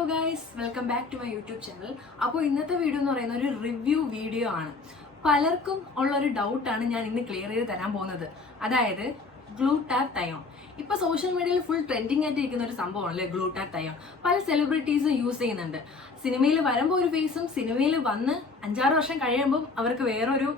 Hello guys, welcome back to my YouTube channel. അപ്പോൾ ഇന്നത്തെ video എന്ന് പറയുന്ന ഒരു റിവ്യൂ വീഡിയോ ആണ്. പലർക്കും ഉള്ളൊരു ഡൗട്ടാണ് ഞാൻ ഇന്ന് ക്ലിയർ ചെയ്ത് തരാൻ പോകുന്നത്. അതായത് ഗ്ലൂട്ടാത്തയോൺ. ഇപ്പോൾ സോഷ്യൽ മീഡിയയിൽ ഫുൾ ട്രെൻഡിങ് ആയിട്ട് ഇരിക്കുന്ന ഒരു സംഭവമാണല്ലേ ഗ്ലൂട്ടാത്തയോൺ. പല സെലിബ്രിറ്റീസും യൂസ് ചെയ്യുന്നുണ്ട്. സിനിമയിൽ വരുമ്പോൾ ഒരു ഫേസും സിനിമയിൽ വന്ന് 5-6 വർഷം കഴിയുമ്പോൾ അവർക്ക് വേറൊരു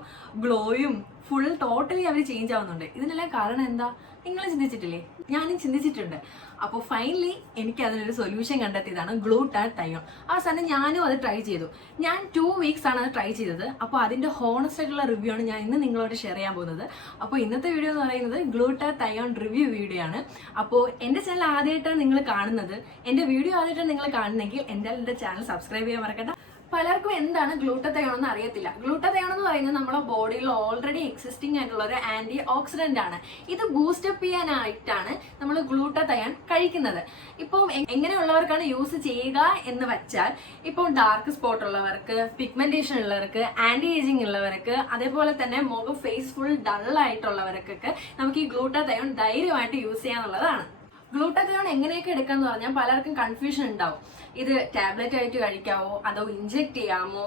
ഗ്ലോയും ഫുൾ ടോട്ടലി അവർ ചേഞ്ച് ആവുന്നുണ്ട്. ഇതിനെല്ലാം കാരണം എന്താ? നിങ്ങൾ ചിന്തിച്ചിട്ടില്ലേ? ഞാനും ചിന്തിച്ചിട്ടുണ്ട്. അപ്പോൾ ഫൈനലി എനിക്ക് അതിനൊരു സൊല്യൂഷൻ കണ്ടെത്തിയതാണ് ഗ്ലൂട്ടാത്തയോൺ. അവസാനം ഞാനും അത് ട്രൈ ചെയ്തു. ഞാൻ 2 വീക്സ് ആണ് അത് ട്രൈ ചെയ്തത്. അപ്പോൾ അതിൻ്റെ ഹോണസ്റ്റ് ആയിട്ടുള്ള റിവ്യൂ ആണ് ഞാൻ ഇന്ന് നിങ്ങളോട് ഷെയർ ചെയ്യാൻ പോകുന്നത്. അപ്പോൾ ഇന്നത്തെ വീഡിയോ എന്ന് പറയുന്നത് ഗ്ലൂട്ടാത്തയോൺ റിവ്യൂ വീഡിയോ ആണ്. അപ്പോൾ എൻ്റെ ചാനൽ ആദ്യമായിട്ടാണ് നിങ്ങൾ കാണുന്നത്, എൻ്റെ വീഡിയോ ആദ്യമായിട്ടാണ് നിങ്ങൾ കാണുന്നെങ്കിൽ എൻ്റെ ചാനൽ സബ്സ്ക്രൈബ് ചെയ്യാൻ മറക്കണ്ട. പലർക്കും എന്താണ് ഗ്ലൂട്ടാത്തയോൺ എന്ന് അറിയത്തില്ല. ഗ്ലൂട്ടാത്തയോൺ എന്ന് പറയുന്നത് നമ്മുടെ ബോഡിയിൽ ഓൾറെഡി എക്സിസ്റ്റിംഗ് ആയിട്ടുള്ള ഒരു ആന്റി ഓക്സിഡന്റ് ആണ്. ഇത് ബൂസ്റ്റപ്പ് ചെയ്യാനായിട്ടാണ് നമ്മൾ ഗ്ലൂട്ടാത്തയോൺ കഴിക്കുന്നത്. ഇപ്പം എങ്ങനെയുള്ളവർക്കാണ് യൂസ് ചെയ്യുക എന്ന് വെച്ചാൽ, ഇപ്പോൾ ഡാർക്ക് സ്പോട്ട് ഉള്ളവർക്ക്, പിഗ്മെന്റേഷൻ ഉള്ളവർക്ക്, ആന്റി ഏജിങ് ഉള്ളവർക്ക്, അതേപോലെ തന്നെ മുഖം ഫേസ് ഫുൾ ഡൾ ആയിട്ടുള്ളവർക്കൊക്കെ നമുക്ക് ഈ ഗ്ലൂട്ടാത്തയോൺ ധൈര്യമായിട്ട് യൂസ് ചെയ്യാന്നുള്ളതാണ്. ഗ്ലൂട്ടാത്തയോൺ എങ്ങനെയൊക്കെ എടുക്കാന്ന് പറഞ്ഞാൽ പലർക്കും കൺഫ്യൂഷൻ ഉണ്ടാവും. ഇത് ടാബ്ലറ്റ് ആയിട്ട് കഴിക്കാവോ, അതോ ഇഞ്ചെക്ട് ചെയ്യാമോ,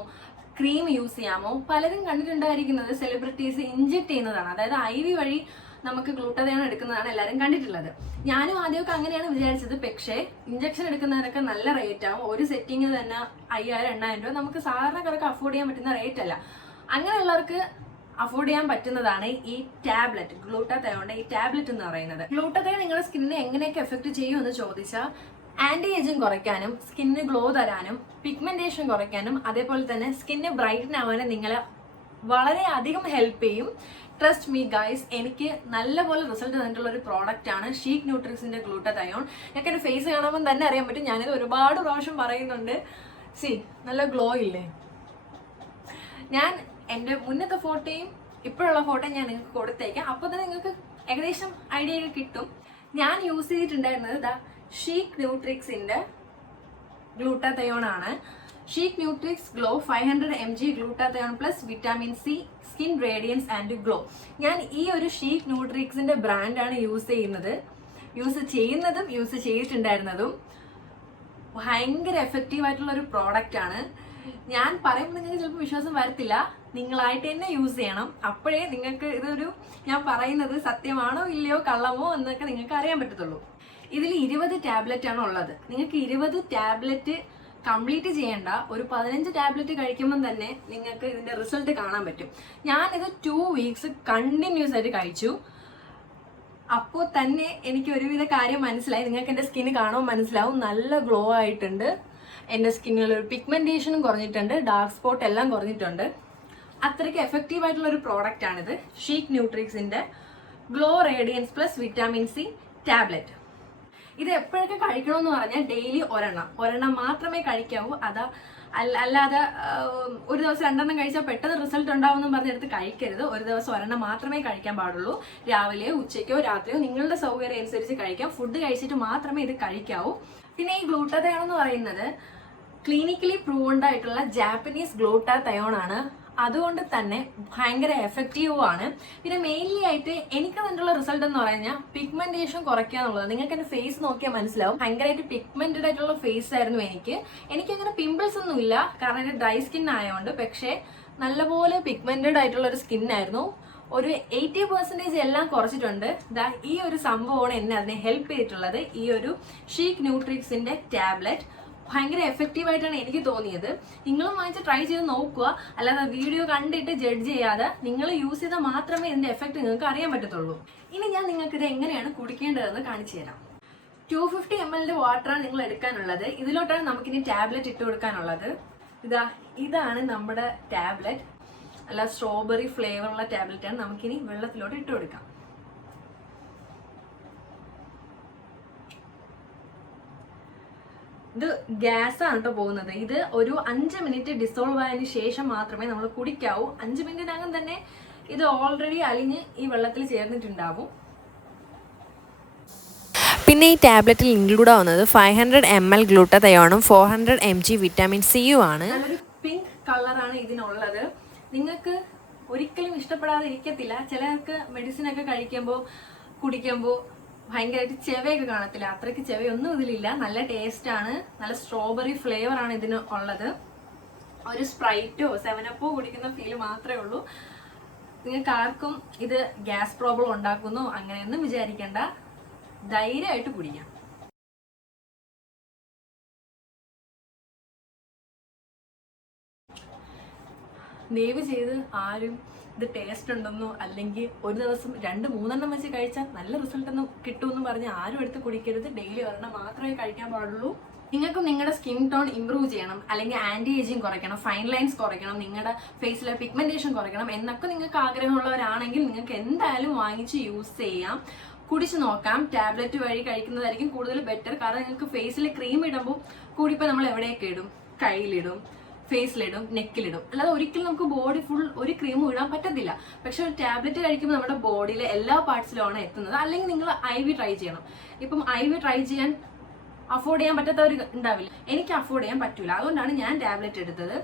ക്രീം യൂസ് ചെയ്യാമോ? പലരും കണ്ടിട്ടുണ്ടായിരിക്കുന്നത് സെലിബ്രിറ്റീസ് ഇഞ്ചെക്ട് ചെയ്യുന്നതാണ്, അതായത് IV വഴി നമുക്ക് ഗ്ലൂട്ടാത്തയോൺ എടുക്കുന്നതാണ് എല്ലാവരും കണ്ടിട്ടുള്ളത്. ഞാനും ആദ്യമൊക്കെ അങ്ങനെയാണ് വിചാരിച്ചത്. പക്ഷേ ഇഞ്ചക്ഷൻ എടുക്കുന്നതിനൊക്കെ നല്ല റേറ്റ് ആവും. ഒരു സെറ്റിങ് തന്നെ 5000-8000 രൂപ നമുക്ക് സാധാരണക്കാർക്ക് അഫോർഡ് ചെയ്യാൻ പറ്റുന്ന റേറ്റ് അല്ല. അങ്ങനെയുള്ളവർക്ക് അഫോർഡ് ചെയ്യാൻ പറ്റുന്നതാണ് ഈ ടാബ്ലറ്റ്, ഗ്ലൂട്ടാത്തയോണിന്റെ ഈ ടാബ്ലറ്റ് എന്ന് പറയുന്നത്. ഗ്ലൂട്ടാത്തയോൺ നിങ്ങളുടെ സ്കിന്നിനെ എങ്ങനെയൊക്കെ എഫക്ട് ചെയ്യും എന്ന് ചോദിച്ചാൽ, ആന്റി ഏജിങ് കുറയ്ക്കാനും, സ്കിന്നിന് ഗ്ലോ തരാനും, പിഗ്മെന്റേഷൻ കുറയ്ക്കാനും, അതേപോലെ തന്നെ സ്കിന്ന് ബ്രൈറ്റൻ ആവാനും നിങ്ങളെ വളരെയധികം ഹെൽപ്പ് ചെയ്യും. ട്രസ്റ്റ് മീ ഗൈസ്, എനിക്ക് നല്ലപോലെ റിസൾട്ട് തന്നിട്ടുള്ള ഒരു പ്രോഡക്റ്റ് ആണ് ഷീക്ക് ന്യൂട്രിക്സിന്റെ ഗ്ലൂട്ടാത്തയോൺ. ഞങ്ങൾക്ക് എൻ്റെ ഫേസ് കാണുമ്പോൾ തന്നെ അറിയാൻ പറ്റും. ഞാനിത് ഒരുപാട് പ്രാവശ്യം പറയുന്നുണ്ട്. നല്ല ഗ്ലോ ഇല്ലേ? ഞാൻ എൻ്റെ മുന്നത്തെ ഫോട്ടോയും ഇപ്പോഴുള്ള ഫോട്ടോയും ഞാൻ നിങ്ങൾക്ക് കൊടുത്തേക്കാം. അപ്പോൾ തന്നെ നിങ്ങൾക്ക് ഏകദേശം ഐഡിയ ഒക്കെ കിട്ടും. ഞാൻ യൂസ് ചെയ്തിട്ടുണ്ടായിരുന്നത് ഷീക്ക് ന്യൂട്രിക്സിന്റെ ഗ്ലൂട്ടാത്തയോൺ ആണ്. Sheek Nutrix glow 500 mg glutathione plus vitamin C skin radiance and glow. ഞാൻ ഈ ഒരു ഷീക്ക് ന്യൂട്രിക്സിന്റെ ബ്രാൻഡാണ് യൂസ് ചെയ്തിട്ടുണ്ടായിരുന്നതും. ഭയങ്കര എഫക്റ്റീവ് ആയിട്ടുള്ള ഒരു പ്രോഡക്റ്റ് ആണ്. ഞാൻ പറയുമ്പോൾ നിങ്ങൾക്ക് ചിലപ്പോൾ വിശ്വാസം വരത്തില്ല. നിങ്ങളായിട്ട് തന്നെ യൂസ് ചെയ്യണം. അപ്പോഴേ നിങ്ങൾക്ക് ഇതൊരു ഞാൻ പറയുന്നത് സത്യമാണോ ഇല്ലയോ കള്ളമോ എന്നൊക്കെ നിങ്ങൾക്ക് അറിയാൻ പറ്റത്തുള്ളൂ. ഇതിൽ 20 ടാബ്ലറ്റ് ആണ് ഉള്ളത്. നിങ്ങൾക്ക് 20 ടാബ്ലറ്റ് കംപ്ലീറ്റ് ചെയ്യേണ്ട, ഒരു 15 ടാബ്ലറ്റ് കഴിക്കുമ്പോൾ തന്നെ നിങ്ങൾക്ക് ഇതിന്റെ റിസൾട്ട് കാണാൻ പറ്റും. ഞാനിത് 2 വീക്സ് കണ്ടിന്യൂസ് ആയിട്ട് കഴിച്ചു. അപ്പോൾ തന്നെ എനിക്ക് ഒരുവിധ കാര്യം മനസ്സിലായി. നിങ്ങൾക്ക് എൻ്റെ സ്കിന്ന് കാണുമ്പോൾ മനസ്സിലാവും, നല്ല ഗ്ലോ ആയിട്ടുണ്ട്. എൻ്റെ സ്കിന്നിലൊരു പിഗ്മെന്റേഷനും കുറഞ്ഞിട്ടുണ്ട്, ഡാർക്ക് സ്പോട്ട് എല്ലാം കുറഞ്ഞിട്ടുണ്ട്. അത്രയ്ക്ക് എഫക്റ്റീവ് ആയിട്ടുള്ള ഒരു പ്രോഡക്റ്റ് ആണിത്. ഷീക്ക് ന്യൂട്രിക്സിന്റെ glow radiance plus vitamin C tablet. ഇത് എപ്പോഴൊക്കെ കഴിക്കണമെന്ന് പറഞ്ഞാൽ ഡെയിലി ഒരെണ്ണം മാത്രമേ കഴിക്കാവൂ. അല്ലാതെ ഒരു ദിവസം 2 കഴിച്ചാൽ പെട്ടെന്ന് റിസൾട്ട് ഉണ്ടാവുമെന്നും പറഞ്ഞെടുത്ത് കഴിക്കരുത്. ഒരു ദിവസം 1 മാത്രമേ കഴിക്കാൻ പാടുള്ളൂ. രാവിലെയോ ഉച്ചയ്ക്കോ രാത്രിയോ നിങ്ങളുടെ സൗകര്യം അനുസരിച്ച് കഴിക്കാം. ഫുഡ് കഴിച്ചിട്ട് മാത്രമേ ഇത് കഴിക്കാവൂ. പിന്നെ ഈ ഗ്ലൂട്ടാത്തയോൺ എന്ന് പറയുന്നത് ക്ലിനിക്കലി പ്രൂവ്ഡ് ആയിട്ടുള്ള ജാപ്പനീസ് ഗ്ലൂട്ടാത്തയോൺ ആണ്. അതുകൊണ്ട് തന്നെ ഭയങ്കര എഫക്റ്റീവും ആണ്. പിന്നെ മെയിൻലി ആയിട്ട് എനിക്ക് തന്നിട്ടുള്ള റിസൾട്ട് എന്ന് പറഞ്ഞാൽ പിഗ്മെന്റേഷൻ കുറയ്ക്കുക എന്നുള്ളത്. നിങ്ങൾക്ക് എൻ്റെ ഫേസ് നോക്കിയാൽ മനസ്സിലാവും, ഭയങ്കരമായിട്ട് പിഗ്മെന്റഡ് ആയിട്ടുള്ള ഫേസ് ആയിരുന്നു എനിക്കങ്ങനെ പിമ്പിൾസ് ഒന്നും ഇല്ല, കാരണം എൻ്റെ ഡ്രൈ സ്കിൻ ആയതുകൊണ്ട്. പക്ഷേ നല്ലപോലെ പിഗ്മെന്റഡ് ആയിട്ടുള്ള ഒരു സ്കിൻ ആയിരുന്നു. ഒരു 80% എല്ലാം കുറച്ചിട്ടുണ്ട്. ഈ ഒരു സംഭവമാണ് എന്നെ അതിനെ ഹെൽപ്പ് ചെയ്തിട്ടുള്ളത്. ഈ ഒരു ഷീക്ക് ന്യൂട്രിക്സിന്റെ ടാബ്ലറ്റ് ഭയങ്കര എഫക്റ്റീവ് ആയിട്ടാണ് എനിക്ക് തോന്നിയത്. നിങ്ങളും വാങ്ങിച്ച് ട്രൈ ചെയ്ത് നോക്കുക. അല്ലാതെ വീഡിയോ കണ്ടിട്ട് ജഡ്ജ് ചെയ്യാതെ നിങ്ങൾ യൂസ് ചെയ്താൽ മാത്രമേ ഇതിന്റെ എഫക്റ്റ് നിങ്ങൾക്ക് അറിയാൻ പറ്റത്തുള്ളൂ. ഇനി ഞാൻ നിങ്ങൾക്ക് ഇത് എങ്ങനെയാണ് കുടിക്കേണ്ടതെന്ന് കാണിച്ചു തരാം. 250 ml വാട്ടറാണ് നിങ്ങൾ എടുക്കാനുള്ളത്. ഇതിലോട്ടാണ് നമുക്കിനി ടാബ്ലറ്റ് ഇട്ട് കൊടുക്കാനുള്ളത്. ഇതാണ് നമ്മുടെ ടാബ്ലറ്റ്. അല്ല, സ്ട്രോബെറി ഫ്ലേവറുള്ള ടാബ്ലറ്റ് ആണ്. നമുക്കിനി വെള്ളത്തിലോട്ട് ഇട്ട് കൊടുക്കാം. ഇത് ഗ്യാസാണ് കേട്ടോ പോകുന്നത്. ഇത് ഒരു 5 മിനിറ്റ് ഡിസോൾവ് ആയതിനു ശേഷം മാത്രമേ നമ്മൾ കുടിക്കാവൂ. 5 മിനിറ്റിനകം തന്നെ ഇത് ഓൾറെഡി അലിഞ്ഞ് ഈ വെള്ളത്തിൽ ചേർന്നിട്ടുണ്ടാവും. പിന്നെ ഈ ടാബ്ലറ്റിൽ ഇൻക്ലൂഡ് ആവുന്നത് 500 ml ഗ്ലൂട്ടാത്തയോണും 400 mg വിറ്റാമിൻ സിയും ആണ്. നല്ലൊരു പിങ്ക് കളറാണ് ഇതിനുള്ളത്. നിങ്ങൾക്ക് ഒരിക്കലും ഇഷ്ടപ്പെടാതെ ഇരിക്കത്തില്ല. ചിലർക്ക് മെഡിസിൻ ഒക്കെ കുടിക്കുമ്പോൾ ഭയങ്കരമായിട്ട് ചെവയൊക്കെ കാണത്തില്ല, അത്രയ്ക്ക് ചെവയൊന്നും ഇതിലില്ല. നല്ല ടേസ്റ്റാണ്, നല്ല സ്ട്രോബെറി ഫ്ലേവർ ആണ് ഇതിന് ഉള്ളത്. ഒരു സ്പ്രൈറ്റോ 7-അപ്പോ കുടിക്കുന്ന ഫീല് മാത്രമേ ഉള്ളൂ. നിങ്ങൾക്ക് ആർക്കും ഇത് ഗ്യാസ് പ്രോബ്ലം ഉണ്ടാക്കുന്നു അങ്ങനെയൊന്നും വിചാരിക്കേണ്ട, ധൈര്യമായിട്ട് കുടിക്കാം. ദയവ് ചെയ്ത് ആരും ഇത് ടേസ്റ്റ് ഉണ്ടെന്നോ അല്ലെങ്കിൽ ഒരു ദിവസം 2-3 വെച്ച് കഴിച്ചാൽ നല്ല റിസൾട്ട് ഒന്നും കിട്ടുമെന്ന് പറഞ്ഞ് ആരും എടുത്ത് കുടിക്കരുത്. ഡെയിലി ഒരെണ്ണം മാത്രമേ കഴിക്കാൻ പാടുള്ളൂ. നിങ്ങൾക്കും നിങ്ങളുടെ സ്കിൻ ടോൺ ഇമ്പ്രൂവ് ചെയ്യണം, അല്ലെങ്കിൽ ആന്റി ഏജിങ് കുറയ്ക്കണം, ഫൈൻ ലൈൻസ് കുറയ്ക്കണം, നിങ്ങളുടെ ഫേസിലെ പിഗ്മെന്റേഷൻ കുറയ്ക്കണം എന്നൊക്കെ നിങ്ങൾക്ക് ആഗ്രഹമുള്ളവരാണെങ്കിൽ നിങ്ങൾക്ക് എന്തായാലും വാങ്ങിച്ച് യൂസ് ചെയ്യാം, കുടിച്ച് നോക്കാം. ടാബ്ലറ്റ് വഴി കഴിക്കുന്നതായിരിക്കും കൂടുതൽ ബെറ്റർ. കാരണം നിങ്ങൾക്ക് ഫേസിൽ ക്രീം ഇടുമ്പോൾ കൂടിപ്പോൾ നമ്മൾ എവിടെയൊക്കെ ഇടും, കയ്യിലിടും, ഫേസിലിടും, നെക്കിലിടും, അല്ലാതെ ഒരിക്കലും നമുക്ക് ബോഡി ഫുൾ ഒരു ക്രീമും ഇടാൻ പറ്റത്തില്ല. പക്ഷെ ഒരു ടാബ്ലറ്റ് കഴിക്കുമ്പോൾ നമ്മുടെ ബോഡിയിലെ എല്ലാ പാർട്സിലുമാണ് എത്തുന്നത്. അല്ലെങ്കിൽ നിങ്ങൾ IV ട്രൈ ചെയ്യണം. ഇപ്പം IV ട്രൈ ചെയ്യാൻ അഫോർഡ് ചെയ്യാൻ പറ്റാത്തവർ ഉണ്ടാവില്ല. എനിക്ക് അഫോർഡ് ചെയ്യാൻ പറ്റൂല, അതുകൊണ്ടാണ് ഞാൻ ടാബ്ലറ്റ് എടുത്തത്.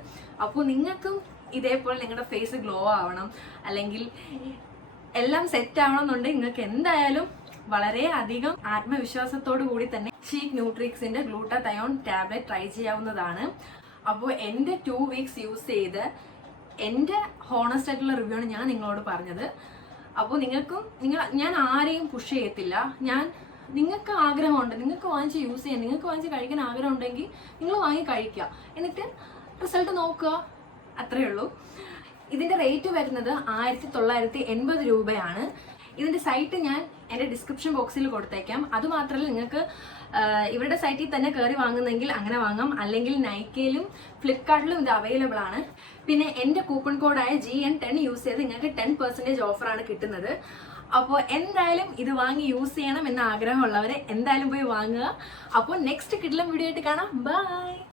അപ്പോൾ നിങ്ങൾക്കും ഇതേപോലെ നിങ്ങളുടെ ഫേസ് ഗ്ലോ ആവണം, അല്ലെങ്കിൽ എല്ലാം സെറ്റ് ആവണം എന്നുണ്ടെങ്കിൽ നിങ്ങൾക്ക് എന്തായാലും വളരെ അധികം ആത്മവിശ്വാസത്തോടു കൂടി തന്നെ ഷീക്ക് ന്യൂട്രിക്സിന്റെ ഗ്ലൂട്ടാതയോൺ ടാബ്ലറ്റ് ട്രൈ ചെയ്യാവുന്നതാണ്. അപ്പോൾ എൻ്റെ 2 വീക്സ് യൂസ് ചെയ്ത് എൻ്റെ ഹോണസ്റ്റ് ആയിട്ടുള്ള റിവ്യൂ ആണ് ഞാൻ നിങ്ങളോട് പറഞ്ഞത്. അപ്പോൾ ഞാൻ ആരെയും പുഷ് ചെയ്യത്തില്ല. നിങ്ങൾക്ക് ആഗ്രഹമുണ്ട്, നിങ്ങൾക്ക് വാങ്ങിച്ച് യൂസ് ചെയ്യാൻ, നിങ്ങൾക്ക് വാങ്ങിച്ച് കഴിക്കാൻ ആഗ്രഹം ഉണ്ടെങ്കിൽ നിങ്ങൾ വാങ്ങി കഴിക്കുക, എന്നിട്ട് റിസൾട്ട് നോക്കുക, അത്രയേ ഉള്ളൂ. ഇതിൻ്റെ റേറ്റ് വരുന്നത് 1980 രൂപയാണ്. ഇതിൻ്റെ സൈറ്റ് ഞാൻ എൻ്റെ ഡിസ്ക്രിപ്ഷൻ ബോക്സിൽ കൊടുത്തേക്കാം. അതുമാത്രമല്ല, നിങ്ങൾക്ക് ഇവരുടെ സൈറ്റിൽ തന്നെ കയറി വാങ്ങുന്നെങ്കിൽ അങ്ങനെ വാങ്ങാം, അല്ലെങ്കിൽ നൈക്കയിലും ഫ്ലിപ്കാർട്ടിലും ഇത് അവൈലബിൾ ആണ്. പിന്നെ എൻ്റെ കൂപ്പൺ കോഡായ GN10 യൂസ് ചെയ്ത് നിങ്ങൾക്ക് 10% ഓഫറാണ് കിട്ടുന്നത്. അപ്പോൾ എന്തായാലും ഇത് വാങ്ങി യൂസ് ചെയ്യണം എന്ന ആഗ്രഹമുള്ളവരെ എന്തായാലും പോയി വാങ്ങുക. അപ്പോൾ നെക്സ്റ്റ് കിടിലം വീഡിയോ ആയിട്ട് കാണാം. ബൈ.